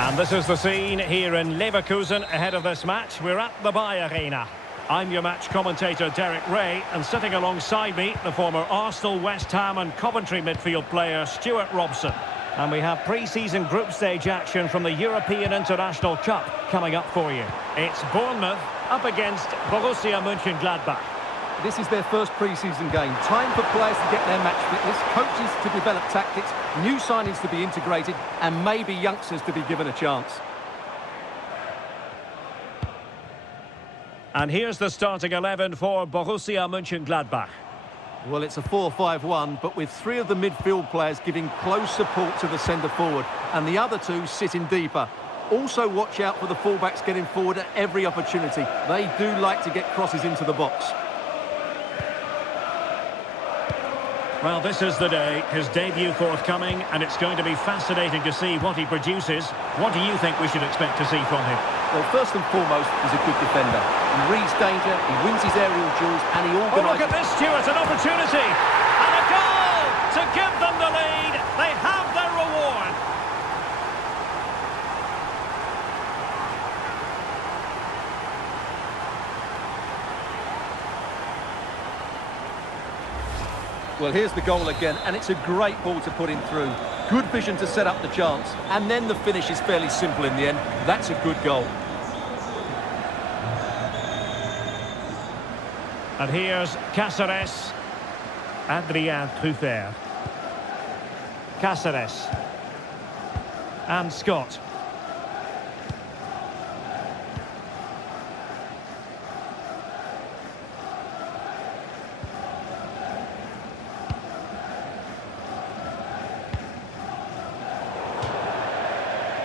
And this is the scene here in Leverkusen ahead of this match. We're at the Arena. I'm your match commentator Derek Ray, and sitting alongside me, the former Arsenal, West Ham and Coventry midfield player Stuart Robson. And we have pre-season group stage action from the European International Cup coming up for you. It's Bournemouth up against Borussia Mönchengladbach. This is their first pre-season game. Time for players to get their match fitness, coaches to develop tactics, new signings to be integrated, and maybe youngsters to be given a chance. And here's the starting 11 for Borussia Mönchengladbach. Well, it's a 4-5-1, but with three of the midfield players giving close support to the centre-forward, and the other two sitting deeper. Also watch out for the fullbacks getting forward at every opportunity. They do like to get crosses into the box. Well, this is the day, his debut forthcoming, and it's going to be fascinating to see what he produces. What do you think we should expect to see from him? Well, first and foremost, he's a good defender. He reads danger, he wins his aerial duels, and he organises... Oh, look at this, Stuart, an opportunity! And a goal to give them the lead! They have their reward! Well, here's the goal again, and it's a great ball to put him through. Good vision to set up the chance, and then the finish is fairly simple in the end. That's a good goal. And here's Cáceres. Adrien Truffert. Cáceres. And Scott.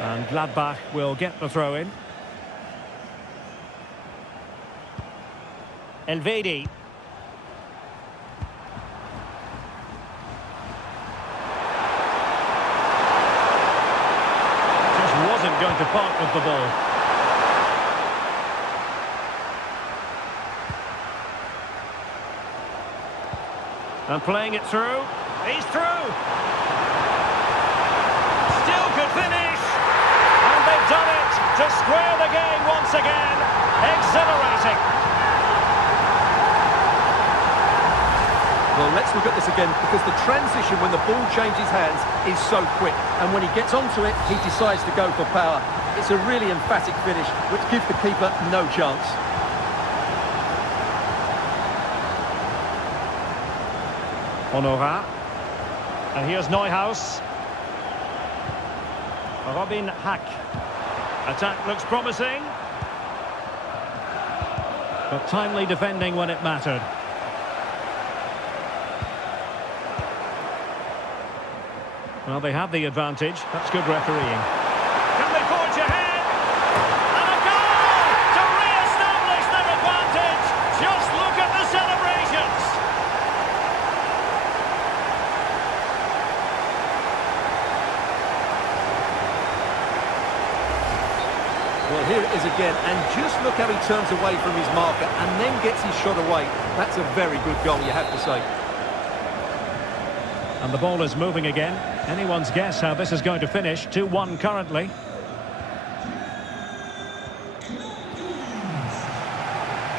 And Gladbach will get the throw in. Elvedi. Just wasn't going to part with the ball. And playing it through. He's through. Still could finish. And they've done it to square the game once again. Exhilarating. Well, let's look at this again, because the transition when the ball changes hands is so quick. And when he gets onto it, he decides to go for power. It's a really emphatic finish, which gives the keeper no chance. Honorat. And here's Neuhaus. Robin Hack. Attack looks promising. But timely defending when it mattered. Well, they have the advantage. That's good refereeing. Can they forge ahead? And a goal to re-establish their advantage. Just look at the celebrations. Well, here it is again, and just look how he turns away from his marker and then gets his shot away. That's a very good goal, you have to say. And the ball is moving again. Anyone's guess how this is going to finish. 2-1 currently.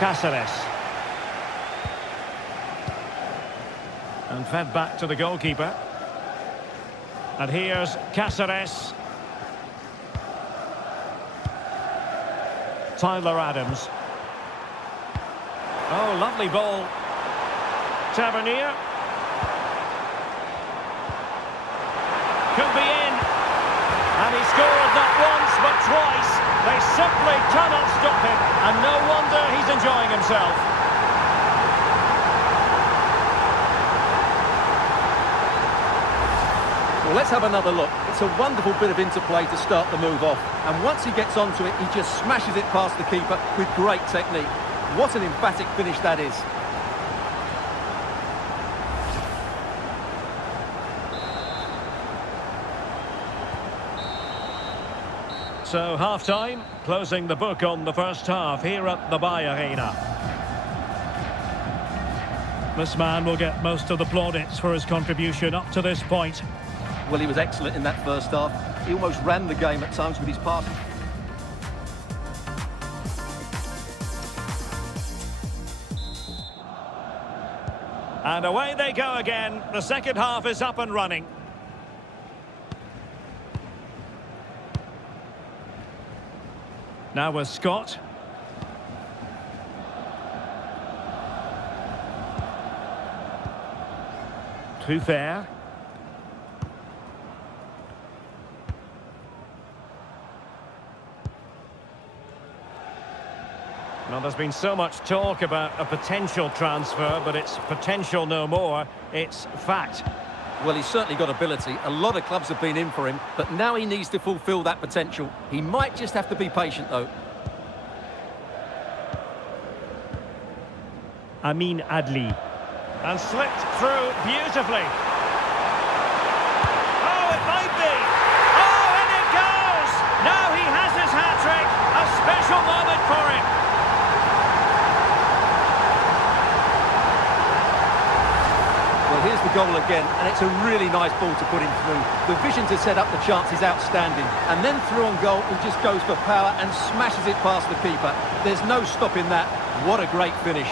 Cáceres. And fed back to the goalkeeper. And here's Cáceres. Tyler Adams. Oh, lovely ball. Tavernier. Could be in. And he scored not once but twice. They simply cannot stop him. And no wonder he's enjoying himself. Well, let's have another look. It's a wonderful bit of interplay to start the move off. And once he gets onto it, he just smashes it past the keeper with great technique. What an emphatic finish that is. So, half-time, closing the book on the first half here at the Arena. This man will get most of the plaudits for his contribution up to this point. Well, he was excellent in that first half. He almost ran the game at times with his passing. And away they go again. The second half is up and running. Now with Scott. Too fair. Well, there's been so much talk about a potential transfer, but it's potential no more. It's fact. Well, he's certainly got ability. A lot of clubs have been in for him, but now he needs to fulfil that potential. He might just have to be patient, though. Amin Adli. And slipped through beautifully. Oh, it might be. Oh, and it goes! Now he has his hat-trick. A special moment for him. Well, here's the goal again, and it's a really nice ball to put him through. The vision to set up the chance is outstanding. And then through on goal, he just goes for power and smashes it past the keeper. There's no stopping that. What a great finish.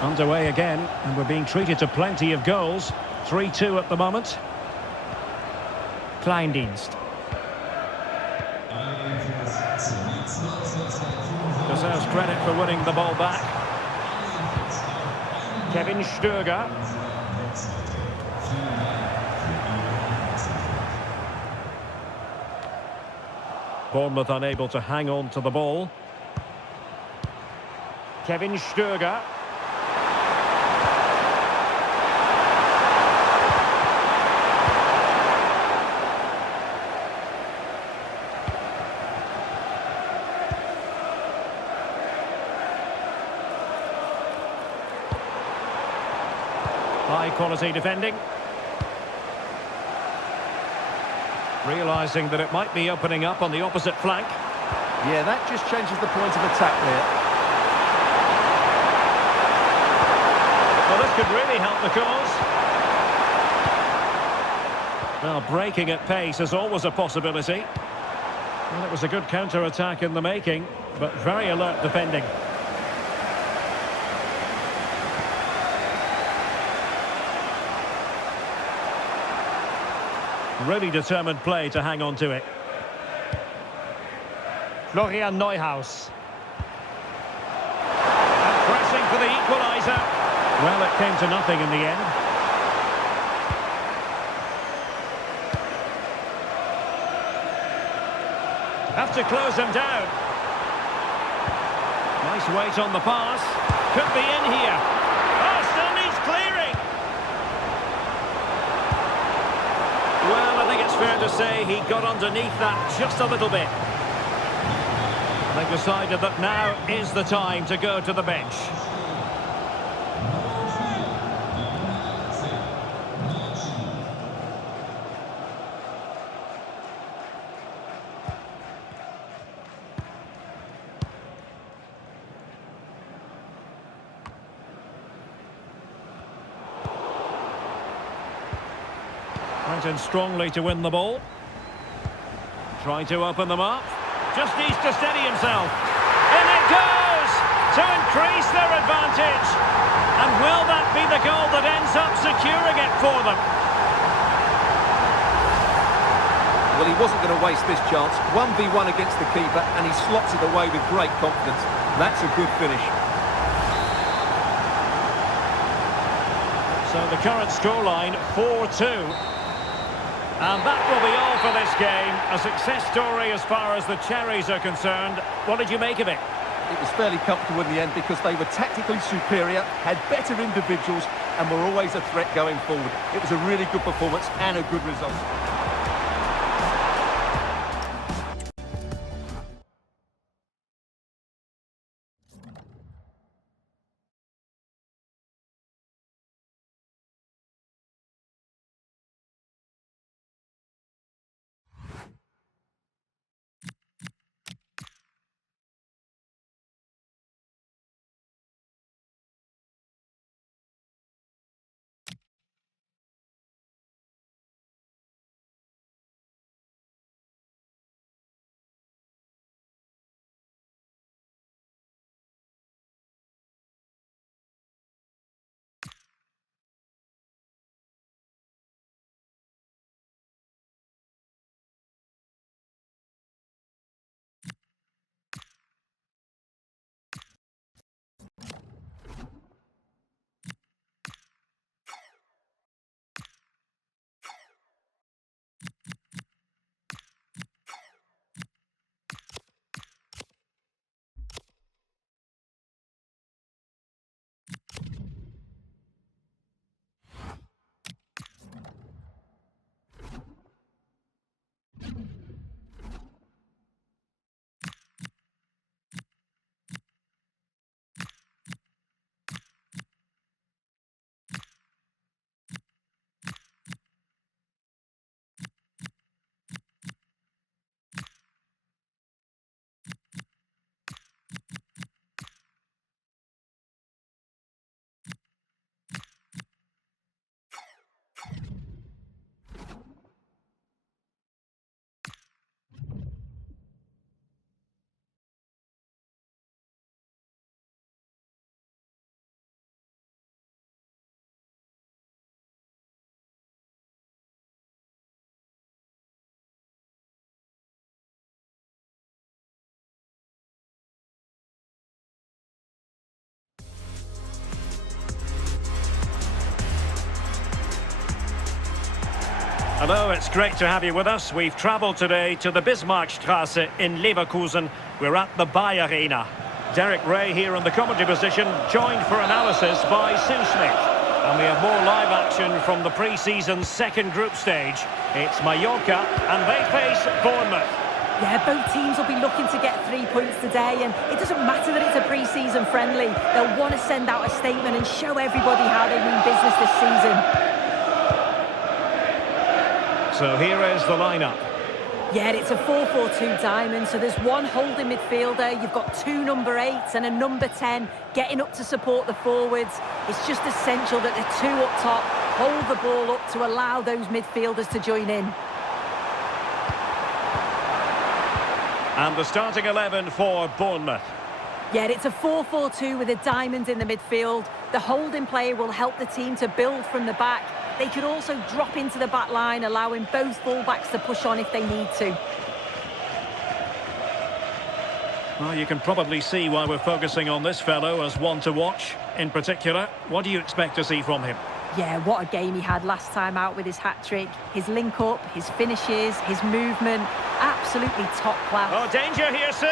Underway again, and we're being treated to plenty of goals. 3-2 at the moment. Kleindienst. Deserves credit for winning the ball back. Kevin Stöger. Bournemouth unable to hang on to the ball. Kevin Stöger. High quality defending. Realising that it might be opening up on the opposite flank. Yeah, that just changes the point of attack there. Well, this could really help the cause. Well, breaking at pace is always a possibility. Well, it was a good counter-attack in the making, but very alert defending. Really determined play to hang on to it. Florian Neuhaus. And pressing for the equaliser. Well, it came to nothing in the end. Have to close them down. Nice weight on the pass. Could be in here. Oh, still needs clearing. Well, I think it's fair to say he got underneath that just a little bit. They've decided that now is the time to go to the bench. Went in strongly to win the ball. Trying to open them up. Just needs to steady himself. In it goes! To increase their advantage. And will that be the goal that ends up securing it for them? Well, he wasn't going to waste this chance. 1v1 against the keeper, and he slots it away with great confidence. That's a good finish. So the current scoreline, 4-2. And that will be all for this game. A success story as far as the Cherries are concerned. What did you make of it? It was fairly comfortable in the end because they were tactically superior, had better individuals, and were always a threat going forward. It was a really good performance and a good result. Hello, it's great to have you with us. We've travelled today to the Bismarckstraße in Leverkusen. We're at the Bayer Arena. Derek Ray here in the commentary position, joined for analysis by Sue Smith. And we have more live action from the pre-season second group stage. It's Mallorca, and they face Bournemouth. Yeah, both teams will be looking to get 3 points today, and it doesn't matter that it's a pre-season friendly. They'll want to send out a statement and show everybody how they mean business this season. So here is the lineup. Yeah, it's a 4-4-2 diamond, so there's one holding midfielder, you've got two number 8s and a number 10 getting up to support the forwards. It's just essential that the two up top hold the ball up to allow those midfielders to join in. And the starting 11 for Bournemouth. Yeah, it's a 4-4-2 with a diamond in the midfield. The holding player will help the team to build from the back. They could also drop into the back line, allowing both fullbacks to push on if they need to. Well, you can probably see why we're focusing on this fellow as one to watch. In particular, what do you expect to see from him? Yeah, what a game he had last time out with his hat-trick. His link-up, his finishes, his movement, absolutely top class. Oh, danger here soon!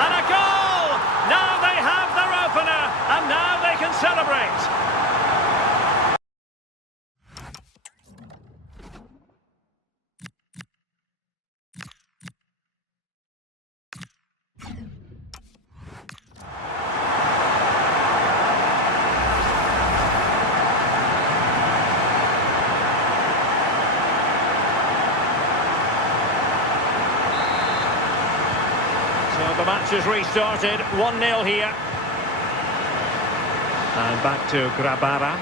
And a goal! Now they have their opener, and now they can celebrate. The match is restarted, 1-0 here. And back to Grabara.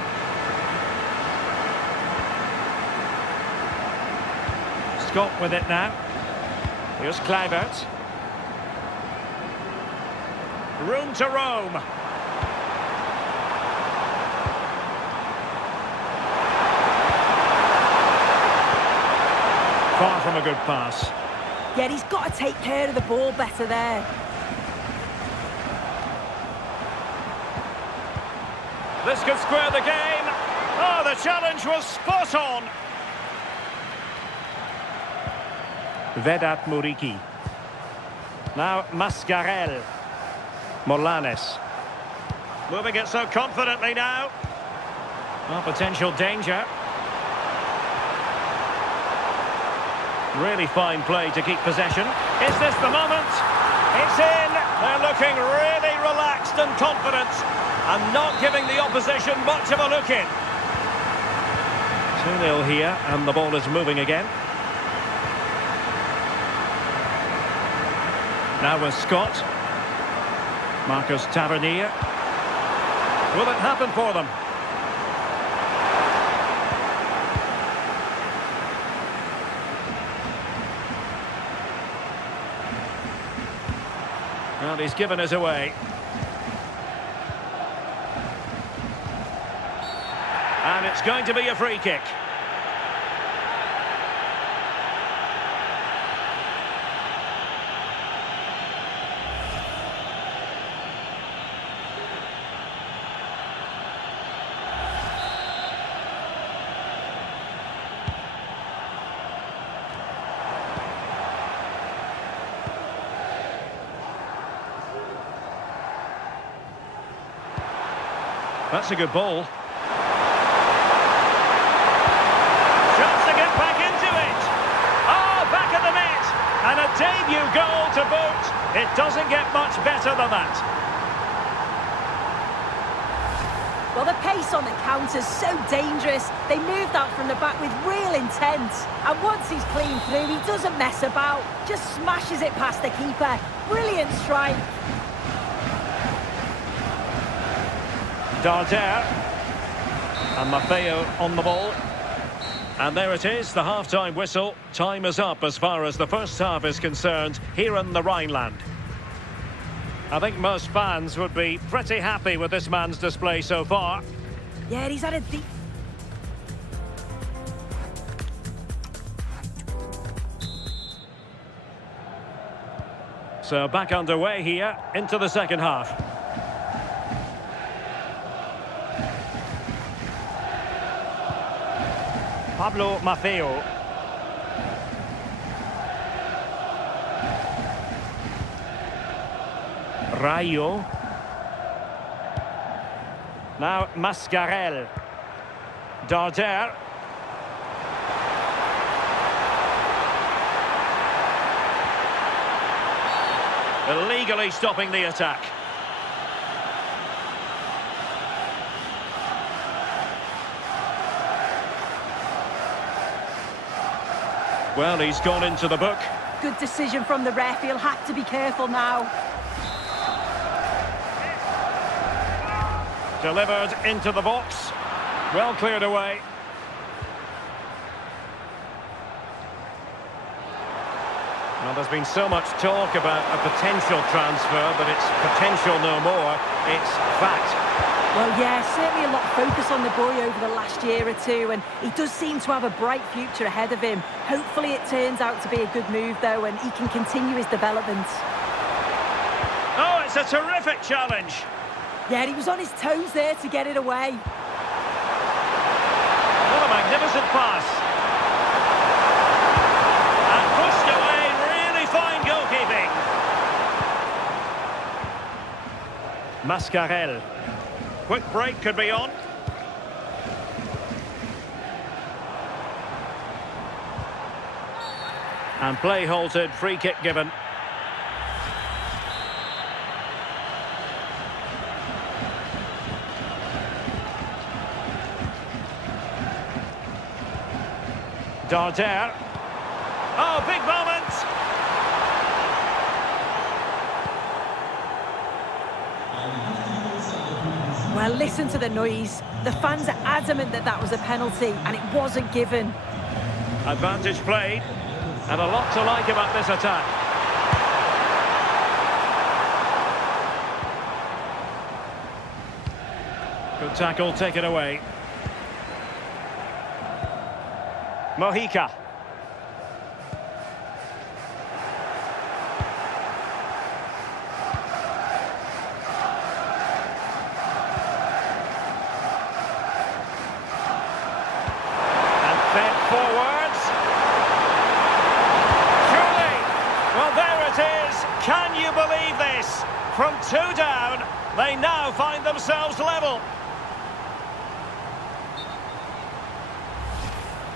Scott with it now. Here's Kluivert. Room to roam. Far from a good pass. Yeah, he's got to take care of the ball better there. This could square the game. Oh, the challenge was spot on. Vedat Muriqi. Now Mascarell. Morlanes. Moving it so confidently now. Well, potential danger. Really fine play to keep possession. Is this the moment? It's in. They're looking really relaxed and confident and not giving the opposition much of a look in. 2-0 here, and the ball is moving again. Now with Scott. Marcus Tavernier. Will it happen for them? Well, he's given us away. And it's going to be a free kick. That's a good ball. Chance to get back into it. Oh, back of the net. And a debut goal to boot. It doesn't get much better than that. Well, the pace on the counter's so dangerous. They moved out from the back with real intent. And once he's clean through, he doesn't mess about. Just smashes it past the keeper. Brilliant strike. Darder. And Maffeo on the ball. And there it is, the half-time whistle. Time is up as far as the first half is concerned here in the Rhineland. I think most fans would be pretty happy with this man's display so far. Yeah, he's had a deep... So back underway here into the second half. Pablo Maffeo. Rayo. Now Mascarell. Darder. Illegally stopping the attack. Well, he's gone into the book. Good decision from the ref. He'll have to be careful now. Delivered into the box. Well cleared away. Well, there's been so much talk about a potential transfer, but it's potential no more. It's fact. Well, yeah, certainly a lot of focus on the boy over the last year or two, and he does seem to have a bright future ahead of him. Hopefully it turns out to be a good move, though, and he can continue his development. Oh, it's a terrific challenge. Yeah, he was on his toes there to get it away. What a magnificent pass. And pushed away, really fine goalkeeping. Mascarell. Quick break could be on. And play halted, free kick given. Darder. Oh, big moment! Well, listen to the noise. The fans are adamant that that was a penalty, and it wasn't given. Advantage played, and a lot to like about this attack. Good tackle, taken away. Mojica. And fed forwards. Surely. Well, there it is. Can you believe this? From 2 down, they now find themselves level.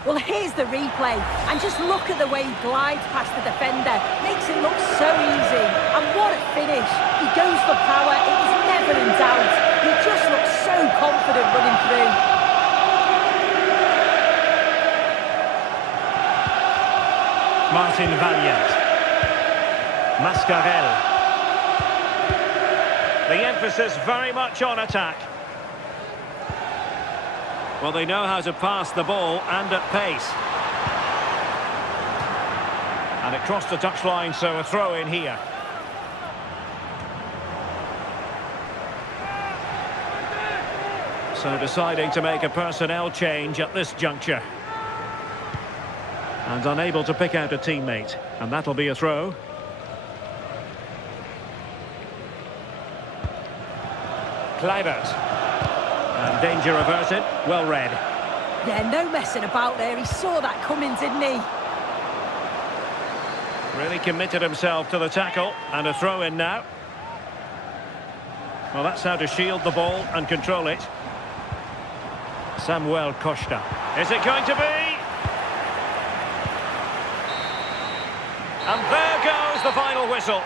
Well, here's the replay, and just look at the way he glides past the defender. Makes it look so easy, and what a finish. He goes for power, it was never in doubt. He just looks so confident running through. Martin Valiant. Mascarell. The emphasis very much on attack. Well, they know how to pass the ball and at pace. And it crossed the touchline, so a throw in here. So deciding to make a personnel change at this juncture. And unable to pick out a teammate. And that'll be a throw. Kluivert. And danger averted, well read. Yeah, no messing about there. He saw that coming, didn't he? Really committed himself to the tackle, and a throw in now. Well, that's how to shield the ball and control it. Samuel Costa. Is it going to be? And there goes the final whistle.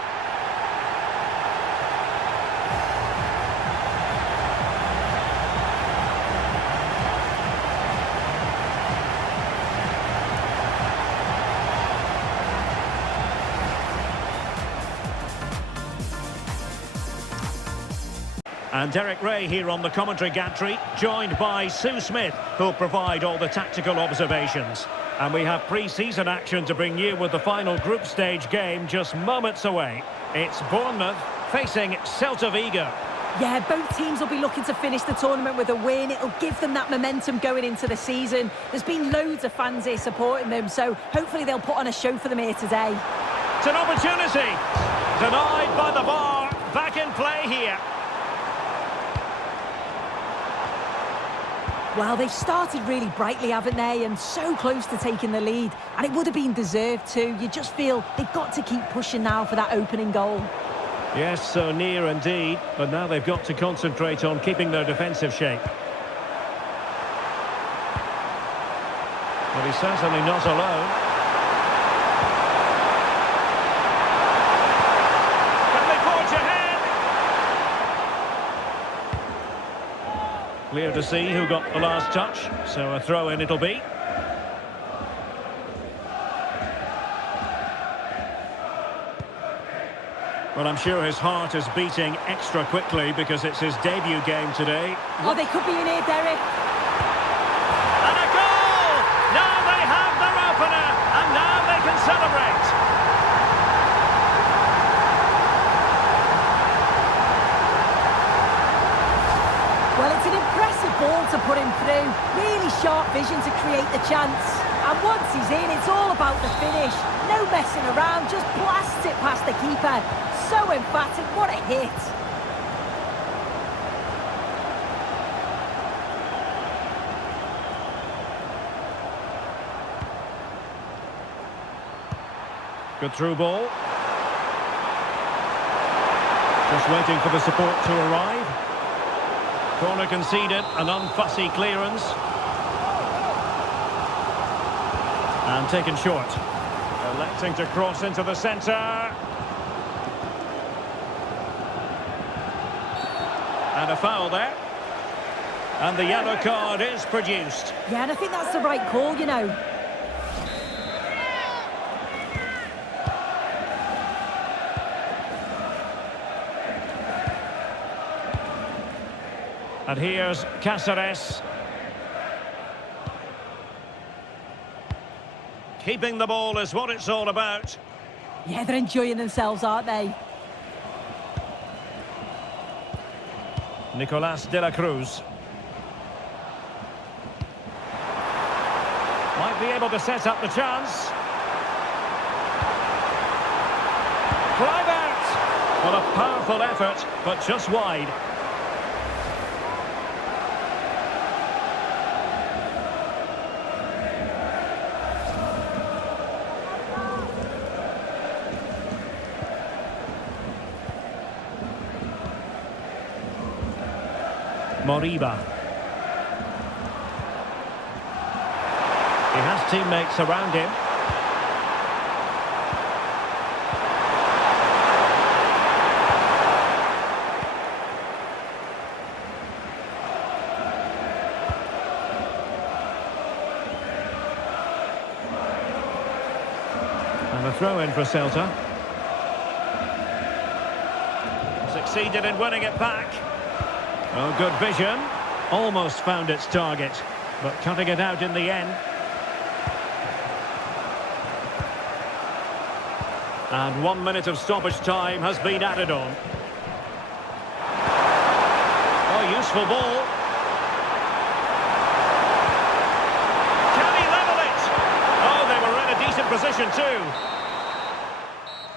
And Derek Ray here on the commentary gantry, joined by Sue Smith, who'll provide all the tactical observations. And we have pre-season action to bring you with the final group stage game just moments away. It's Bournemouth facing Celta Vigo. Yeah, both teams will be looking to finish the tournament with a win. It'll give them that momentum going into the season. There's been loads of fans here supporting them, so hopefully they'll put on a show for them here today. It's an opportunity. Denied by the bar. Back in play here. Well, they've started really brightly, haven't they? And so close to taking the lead. And it would have been deserved too. You just feel they've got to keep pushing now for that opening goal. Yes, so near indeed. But now they've got to concentrate on keeping their defensive shape. But he's certainly not alone. Can they forge ahead? Clear to see who got the last touch. So a throw-in it'll be. Well, I'm sure his heart is beating extra quickly because it's his debut game today. Oh, they could be in here, Derek. And a goal! Now they have their opener, and now they can celebrate. Well, it's an impressive ball to put him through. Really sharp vision to create the chance. And once he's in, it's all about the finish. No messing around, just blasts it past the keeper. So emphatic, what a hit. Good through ball. Just waiting for the support to arrive. Corner conceded, an unfussy clearance. And taken short. Electing to cross into the centre. And a foul there. And the yellow card is produced. Yeah, and I think that's the right call, you know. And here's Cáceres. Keeping the ball is what it's all about. Yeah, they're enjoying themselves, aren't they? Nicolas de la Cruz. Might be able to set up the chance. Drive out! What a powerful effort, but just wide. Moriba. He has teammates around him. And a throw-in for Celta. Succeeded in winning it back. Oh, good vision. Almost found its target, but cutting it out in the end. And 1 minute of stoppage time has been added on. Oh, useful ball. Can he level it? Oh, they were in a decent position too.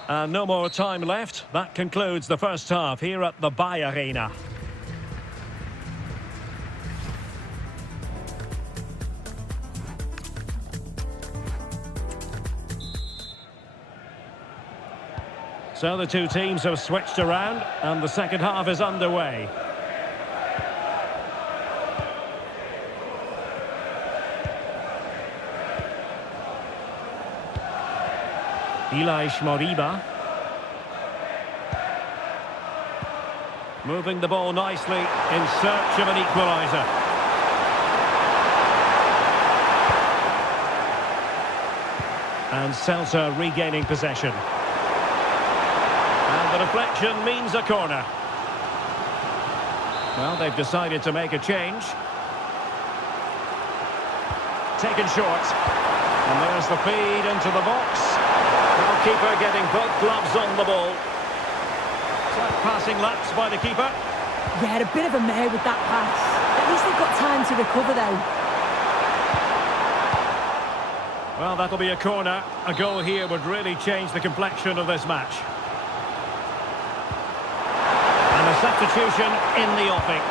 And no more time left. That concludes the first half here at the Bay Arena. So the two teams have switched around and the second half is underway. Moriba. Moving the ball nicely in search of an equaliser. And Celta regaining possession. And the deflection means a corner. Well, they've decided to make a change. Taken short. And there's the feed into the box. Goalkeeper getting both gloves on the ball. Passing lapse by the keeper. Yeah, a bit of a mare with that pass. At least they've got time to recover though. Well, that'll be a corner. A goal here would really change the complexion of this match. And a substitution in the offing.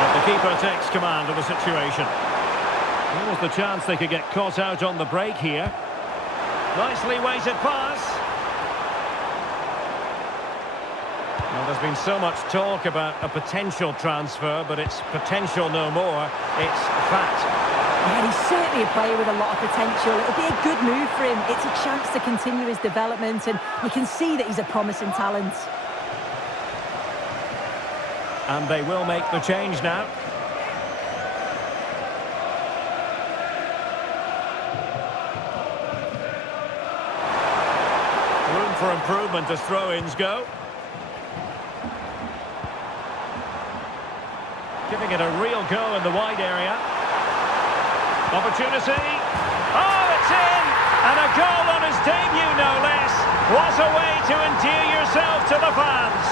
The The keeper takes command of the situation. There was the chance they could get caught out on the break here. Nicely weighted pass. Well, there's been so much talk about a potential transfer, but it's potential no more. It's fact. Yeah, he's certainly a player with a lot of potential. It'll be a good move for him. It's a chance to continue his development, and you can see that he's a promising talent. And they will make the change now. Room for improvement as throw-ins go. Giving it a real go in the wide area. Opportunity. Oh, it's in! And a goal on his debut, no less. What a way to endear yourself to the fans.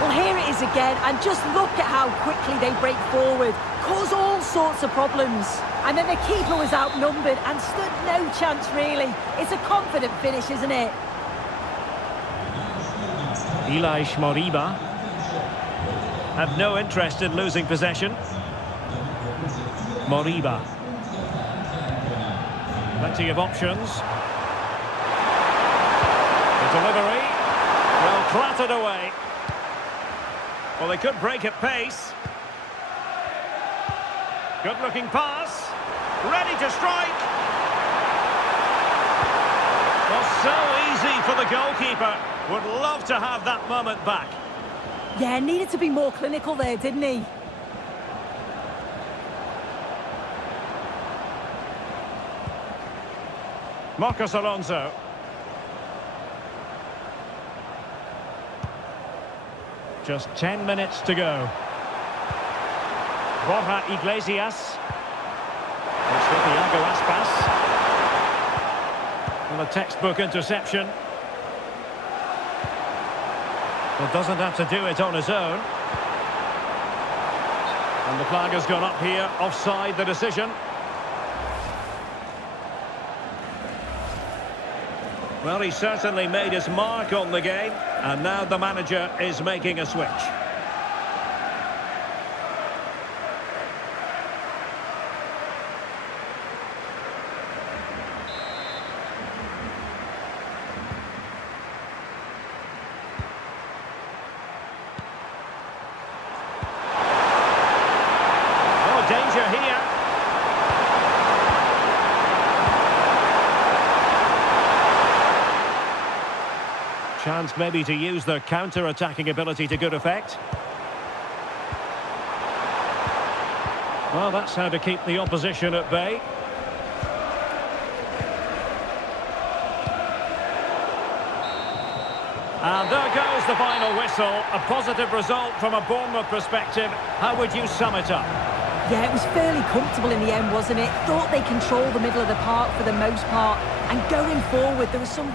Well, here it is again, and just look at how quickly they break forward, cause all sorts of problems. And then the keeper was outnumbered and stood no chance, really. It's a confident finish, isn't it? Elias Moriba had no interest in losing possession. Moriba. Plenty of options. The delivery. Well clattered away. Well, they could break at pace. Good-looking pass. Ready to strike. Well, so easy for the goalkeeper. Would love to have that moment back. Yeah, needed to be more clinical there, didn't he? Marcos Alonso. Just 10 minutes to go. Borja Iglesias. It's with Iago Aspas. Well, a textbook interception. Well, doesn't have to do it on his own. And the flag has gone up here, offside the decision. Well, he certainly made his mark on the game, and now the manager is making a switch. Oh, danger here. Chance maybe to use their counter-attacking ability to good effect. Well, that's how to keep the opposition at bay. And there goes the final whistle. A positive result from a Bournemouth perspective. How would you sum it up? Yeah, it was fairly comfortable in the end, wasn't it? Thought they controlled the middle of the park for the most part. And going forward, there was some...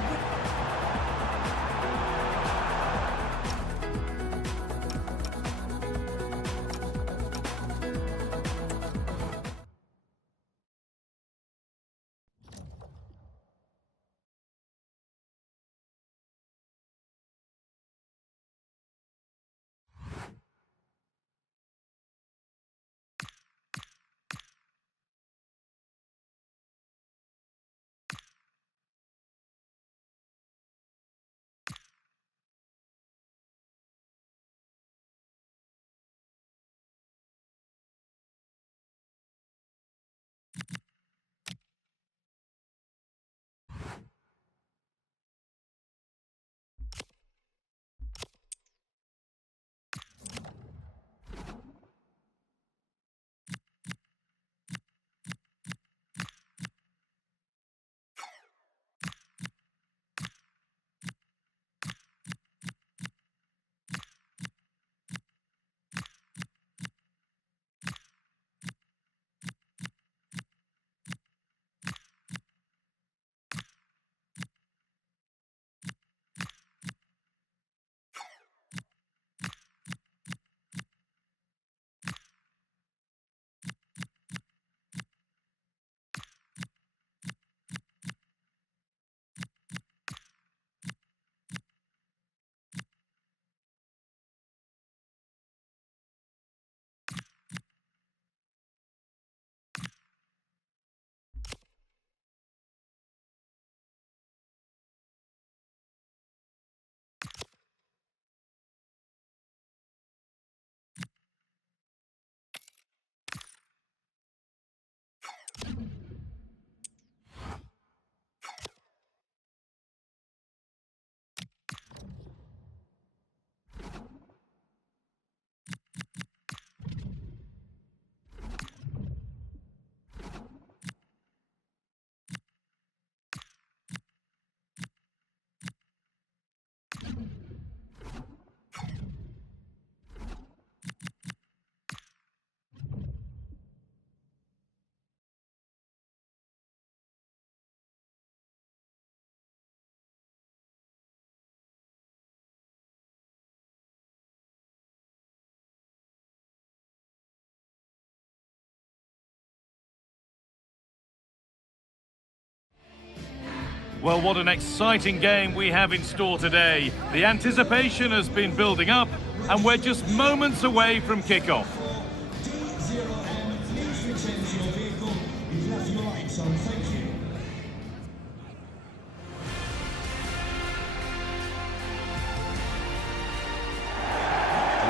Well, what an exciting game we have in store today. The anticipation has been building up, and we're just moments away from kickoff.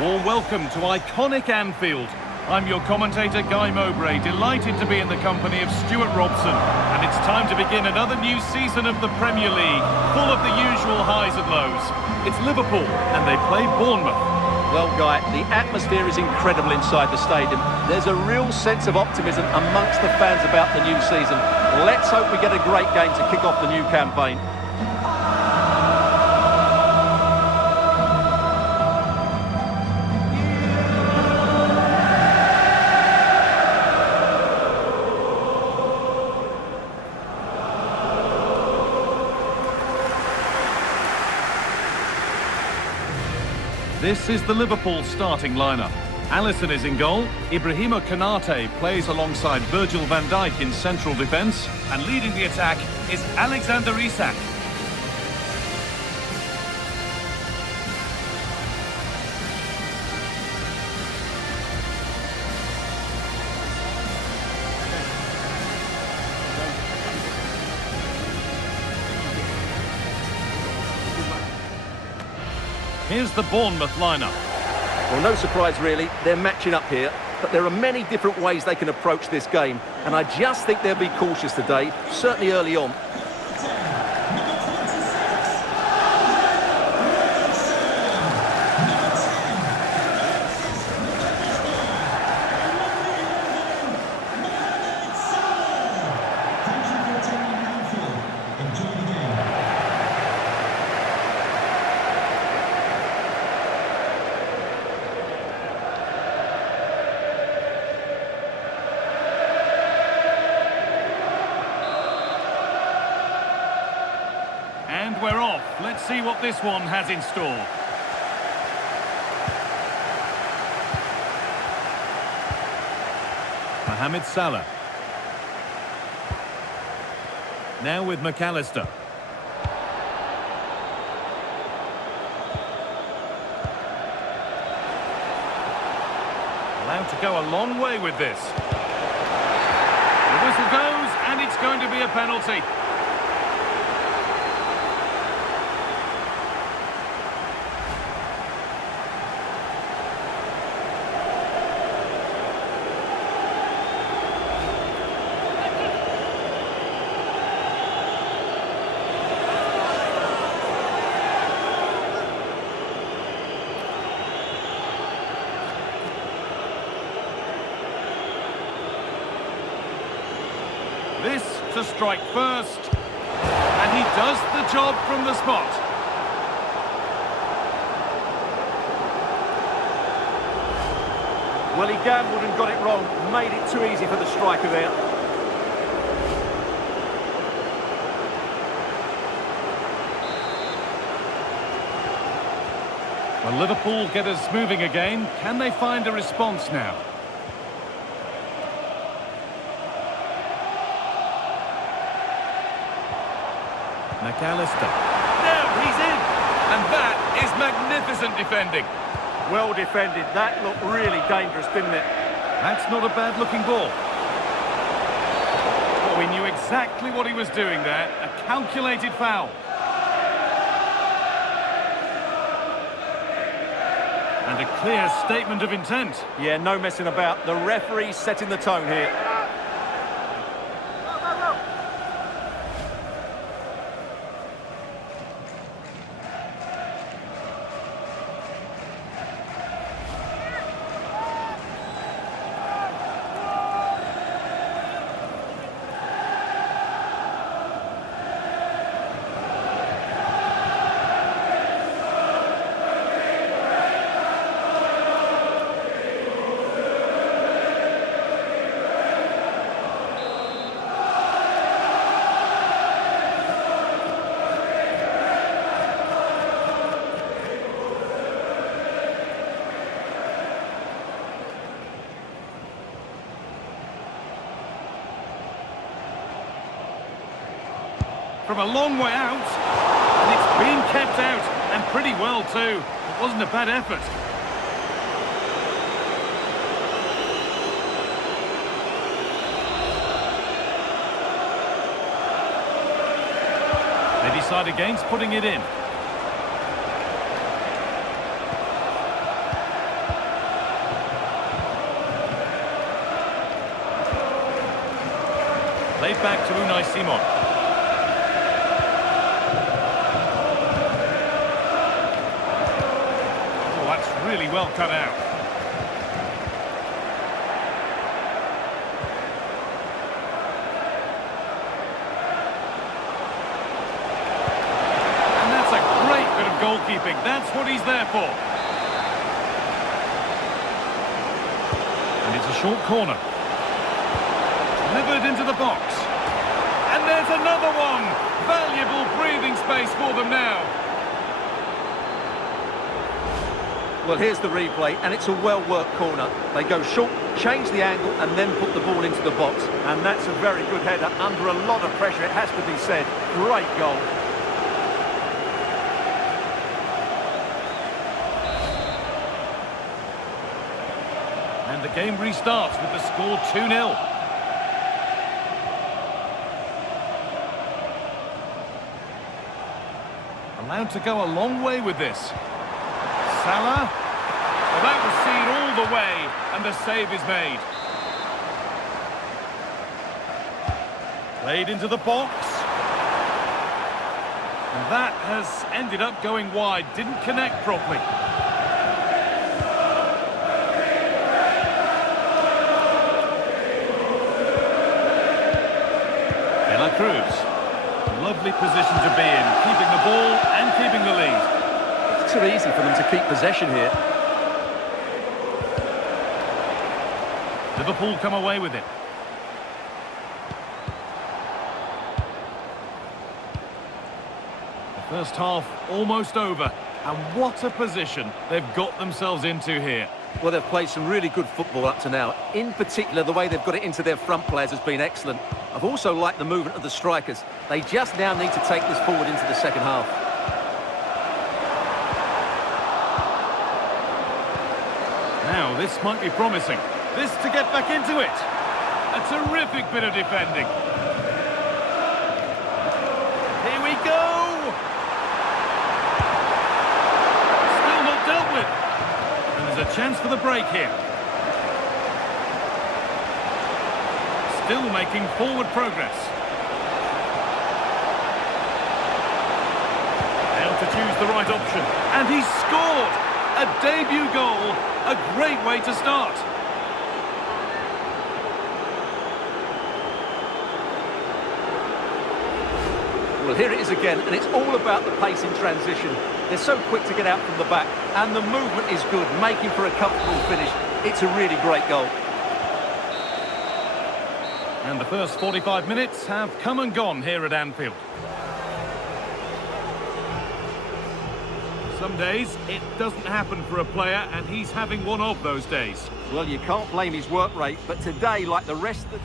Warm welcome to iconic Anfield. I'm your commentator, Guy Mowbray, delighted to be in the company of Stuart Robson. And it's time to begin another new season of the Premier League, full of the usual highs and lows. It's Liverpool, and they play Bournemouth. Well, Guy, the atmosphere is incredible inside the stadium. There's a real sense of optimism amongst the fans about the new season. Let's hope we get a great game to kick off the new campaign. This is the Liverpool starting lineup. Alisson is in goal. Ibrahima Konate plays alongside Virgil van Dijk in central defence. And leading the attack is Alexander Isak. Here's the Bournemouth lineup. Well, no surprise really, they're matching up here, but there are many different ways they can approach this game, and I just think they'll be cautious today, certainly early on. And we're off. Let's see what this one has in store. Mohamed Salah. Now with McAllister. Allowed to go a long way with this. The whistle goes, and it's going to be a penalty. This to strike first, and he does the job from the spot. Well, he gambled and got it wrong, made it too easy for the striker there. Well, Liverpool get us moving again. Can they find a response now? McAllister. Now he's in! And that is magnificent defending. Well defended, that looked really dangerous, didn't it? That's not a bad-looking ball. Well, we knew exactly what he was doing there. A calculated foul. And a clear statement of intent. Yeah, no messing about. The referee setting the tone here. from a long way out. And it's been kept out, and pretty well too. It wasn't a bad effort. They decide against putting it in. Played back to Unai Simon. Oh, that's really well cut out. And that's a great bit of goalkeeping. That's what he's there for. And it's a short corner. Delivered into the box. And there's another one! Valuable breathing space for them now. Well, here's the replay, and it's a well-worked corner. They go short, change the angle, and then put the ball into the box. And that's a very good header, under a lot of pressure, it has to be said. Great goal. And the game restarts with the score 2-0. Allowed to go a long way with this. Salah. Well, that was seen all the way, and the save is made. Played into the box. And that has ended up going wide. Didn't connect properly. De La Cruz. Lovely position to be in, keeping the ball and keeping the lead. It's too easy for them to keep possession here. Liverpool come away with it. The first half almost over, and what a position they've got themselves into here. Well, they've played some really good football up to now. In particular, the way they've got it into their front players has been excellent. I've also liked the movement of the strikers. They just now need to take this forward into the second half. Now, this might be promising. This to get back into it. A terrific bit of defending. Here we go! Still not dealt with. And there's a chance for the break here. Still making forward progress. Now to choose the right option. And he's scored! A debut goal. A great way to start. Well, here it is again, and it's all about the pace in transition. They're so quick to get out from the back, and the movement is good, making for a comfortable finish. It's a really great goal. And the first 45 minutes have come and gone here at Anfield. Some days it doesn't happen for a player, and he's having one of those days. Well, you can't blame his work rate, but today, like the rest of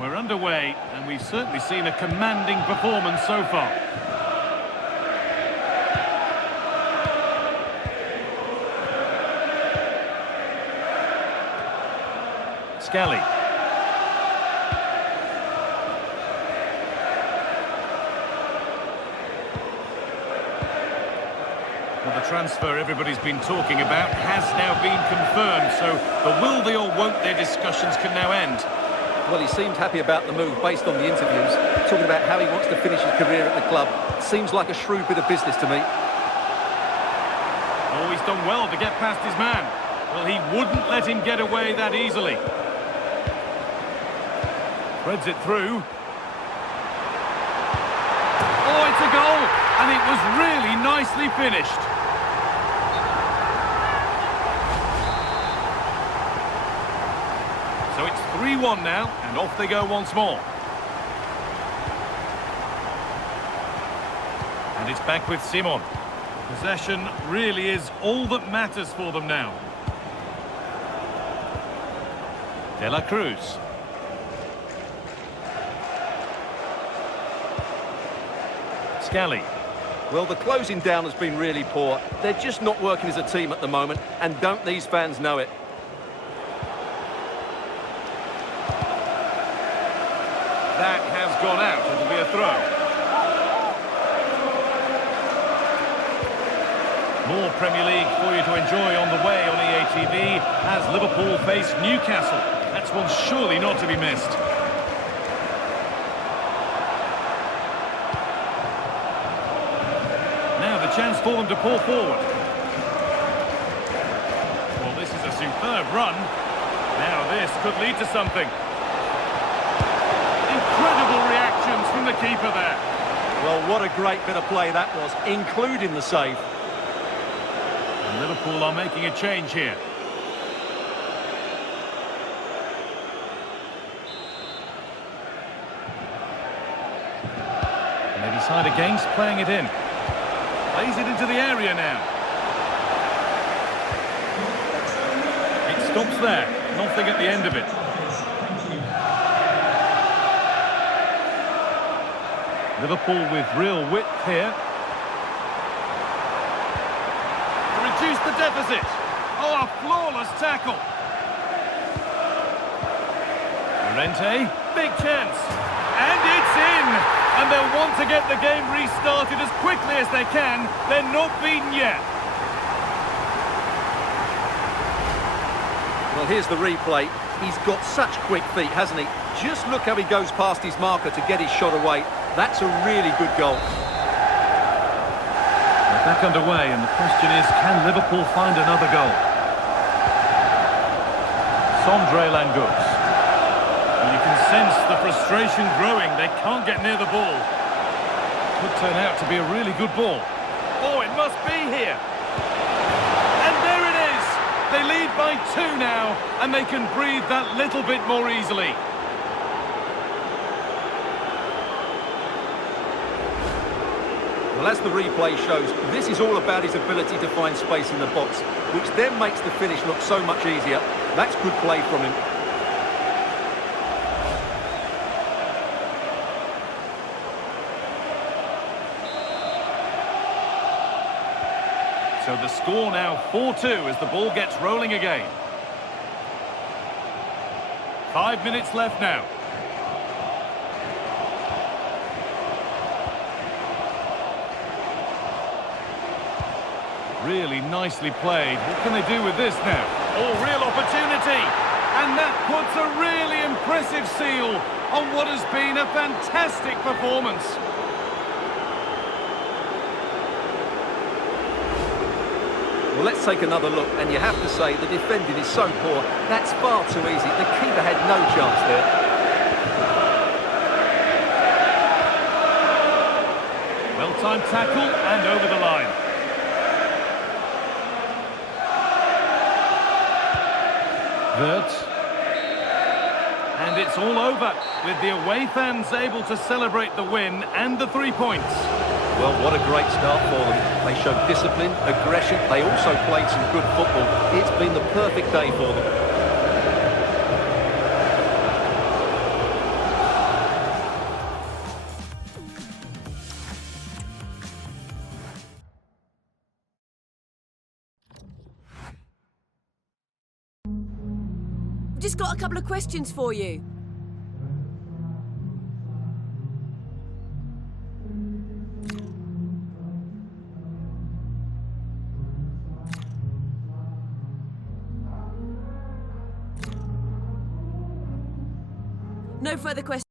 We're underway, and we've certainly seen a commanding performance so far. Skelly. Well, the transfer everybody's been talking about has now been confirmed, so the will they or won't they discussions can now end. Well, he seemed happy about the move based on the interviews, talking about how he wants to finish his career at the club. Seems like a shrewd bit of business to me. Oh, he's done well to get past his man. Well, he wouldn't let him get away that easily. Threads it through. Oh, it's a goal! And it was really nicely finished. So it's 3-1 now, and off they go once more. And it's back with Simon. Possession really is all that matters for them now. De La Cruz. Scally. Well, the closing down has been really poor. They're just not working as a team at the moment, and don't these fans know it? That has gone out. It'll be a throw. More Premier League for you to enjoy on the way on EA TV as Liverpool face Newcastle. That's one surely not to be missed. Now the chance for them to pull forward. Well, this is a superb run. Now this could lead to something. Incredible reactions from the keeper there. Well, what a great bit of play that was, including the save. And Liverpool are making a change here. And they decide against playing it in. Plays it into the area now. It stops there. Nothing at the end of it. Liverpool with real width here. To reduce the deficit. Oh, a flawless tackle. Llorente, big chance. And it's in. And they'll want to get the game restarted as quickly as they can. They're not beaten yet. Well, here's the replay. He's got such quick feet, hasn't he? Just look how he goes past his marker to get his shot away. That's a really good goal. They're back underway, and the question is, can Liverpool find another goal? Sondre Langus. You can sense the frustration growing. They can't get near the ball. Could turn out to be a really good ball. Oh, it must be here. And there it is. They lead by 2 now, and they can breathe that little bit more easily. Well, as the replay shows, this is all about his ability to find space in the box, which then makes the finish look so much easier. That's good play from him. So the score now 4-2 as the ball gets rolling again. 5 minutes left now. Really nicely played. What can they do with this now? Oh, real opportunity. And that puts a really impressive seal on what has been a fantastic performance. Well, let's take another look, and you have to say the defending is so poor. That's far too easy. The keeper had no chance there. Well-timed tackle and over the line. Wirtz. And it's all over, with the away fans able to celebrate the win and the 3 points. Well, what a great start for them. They showed discipline, aggression. They also played some good football. It's been the perfect day for them. Just got a couple of questions for you. No further questions.